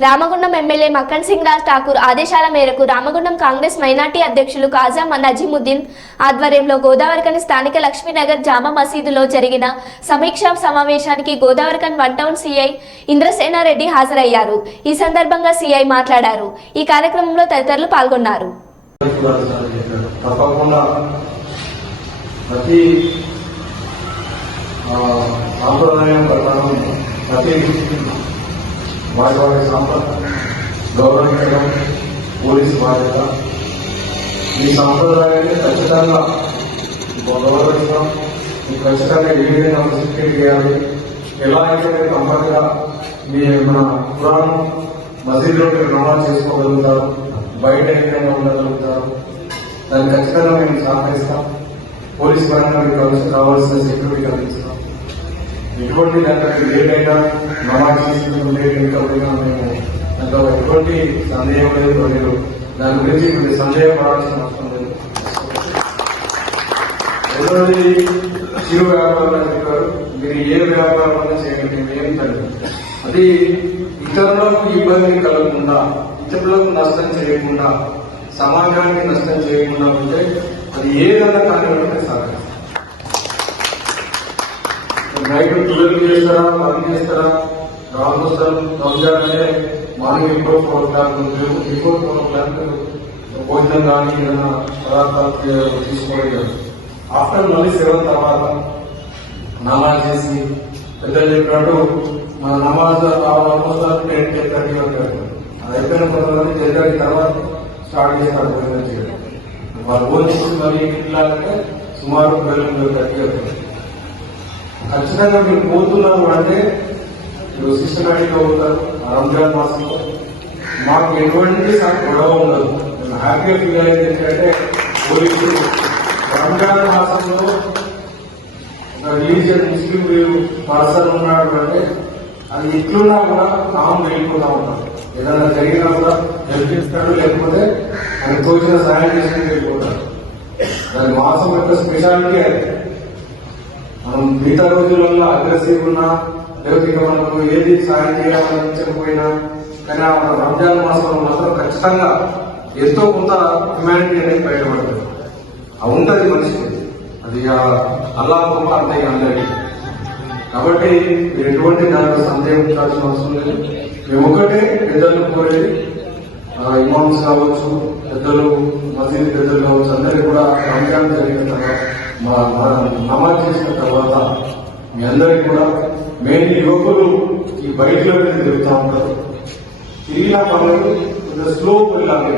Ramagundam MLA Makkan Singh Raj Thakur ఆదేశాల మేరకు Ramagundam Congress minority అధ్యక్షులు కాజా నజీముద్దీన్ ఆధ్వర్యంలో గోదావరికని స్థానిక లక్ష్మీనగర్ జామా మసీదులో జరిగిన సమీక్షా సమావేశానికి Godavarikhani one town CI Indrasena Reddy హాజరయ్యారు. ఈ సందర్భంగా సిఐ మాట్లాడారు. ఈ కార్యక్రమంలో తదితరులు పాల్గొన్నారు. తప్పకుండా ప్రతి వారి వారి సంపద గౌరవించడం పోలీసు బాధ్యత ఈ సంప్రదాయాన్ని ఖచ్చితంగా గౌరవించడం ఈ ఖచ్చితంగా ఏ విధంగా సెక్యూరిటీ చేయాలి? ఎలా అయితే మీరు కంపల్గా మీ మన పురాణం మసీదులో మీరు నమాజ్ చేసుకోగలుగుతారు బయట ఏ ఉండగలుగుతారు దాన్ని ఖచ్చితంగా మేము సహకరిస్తాం. పోలీస్ పరంగా మీకు కావాల్సిన కావాల్సిన సెక్యూరిటీ కలిగిస్తాం ఎటువంటి దానికి ఏదైనా అయినా నమాజ్ చేసుకుంటూ లేట్ మేము దాంట్లో ఎటువంటి సందేహం లేదు లేదు దాని గురించి మీరు సందేహం రావాల్సిన అవసరం లేదు. రెండవది చిరు వ్యాపారం అని చెప్పారు మీరు ఏ వ్యాపారం అయినా చేయండి మేము ఏం అది ఇతరులకు ఇబ్బంది కలగకుండా ఇతరులకు నష్టం చేయకుండా సమాజానికి నష్టం చేయకుండా ఉంటే అది ఏదైనా కానివ్వండి సాధిస్తాం నైట్ ట్వెల్వ్ చేస్తారా పని చేస్తారా రామోత్సవం రంజాన్ అంటే morning before four clock before four clock భోజనం కానీ ఏదైనా పదార్థాలు తీసుకోవడం ఆఫ్టర్ మళ్ళీ సెవెన్ తర్వాత నమాజ్ చేసి పెద్దలు చెప్పినట్టు మన నమాజ్ ఆల్మోస్ట్ టెన్ టెన్ థర్టీ వరకు అవుతుంది. అది అయిపోయిన కొంతమంది టెన్ థర్టీ తర్వాత స్టార్ట్ చేస్తారు భోజనం చేయడం వాళ్ళు భోజనం మరి ఇట్లా అంటే సుమారు ట్వెల్వ్ థర్టీ అవుతుంది ఖచ్చితంగా మీరు పోతున్నారు అంటే మీరు సిస్టమేటిక్గా పోతారు రంజాన్ మాసంలో మాకు ఎటువంటి గొడవ ఉండదు. మేము హ్యాపీగా ఫీల్ అయ్యేది ఏంటంటే పోలీసులు. రంజాన్ మాసంలో ఒక రిలీజియన్ ముస్లిం పర్సన్ ఉన్నాడు అంటే అది ఇట్లున్నా కూడా కామ్ వెళ్ళిపోతా ఉంటాడు ఏదైనా జరిగినా కూడా హెల్ప్ చేస్తాడు లేకపోతే ఆయన తోచిన సహాయం చేసుకుని వెళ్ళిపోతాడు. దాని మాసం యొక్క స్పెషాలిటీ అది. మిగతా రోజులలో అగ్రెసివ్ ఉన్నా లేకపోతే మనకు ఏది సాయం చేయాలనిపించకపోయినా కానీ ఆ రంజాన్ మాసంలో మాత్రం ఖచ్చితంగా ఎంతో కొంత హ్యుమానిటీ అనేది బయటపడుతుంది. అది ఉంటుంది మనిషికి. అది ఆ అల్లా గొప్ప అంతే అందరికీ. కాబట్టి మీరు ఎటువంటి దాంట్లో సందేహం ఉండాల్సిన అవసరం లేదు. మేము ఒకటే పెద్దలు కోరేది. ఆ, ఇమామ్స్ కావచ్చు పెద్దలు మసీద్ పెద్దలు కావచ్చు అందరికీ కూడా రంజాన్ జరిగిన తర్వాత నమాజ్ చేసిన తర్వాత మీ అందరికీ కూడా మెయిన్ యువకులు ఈ బైక్లో తిరుగుతూ ఉంటారు. తిరిగిన పనులు స్లో వెళ్ళాలి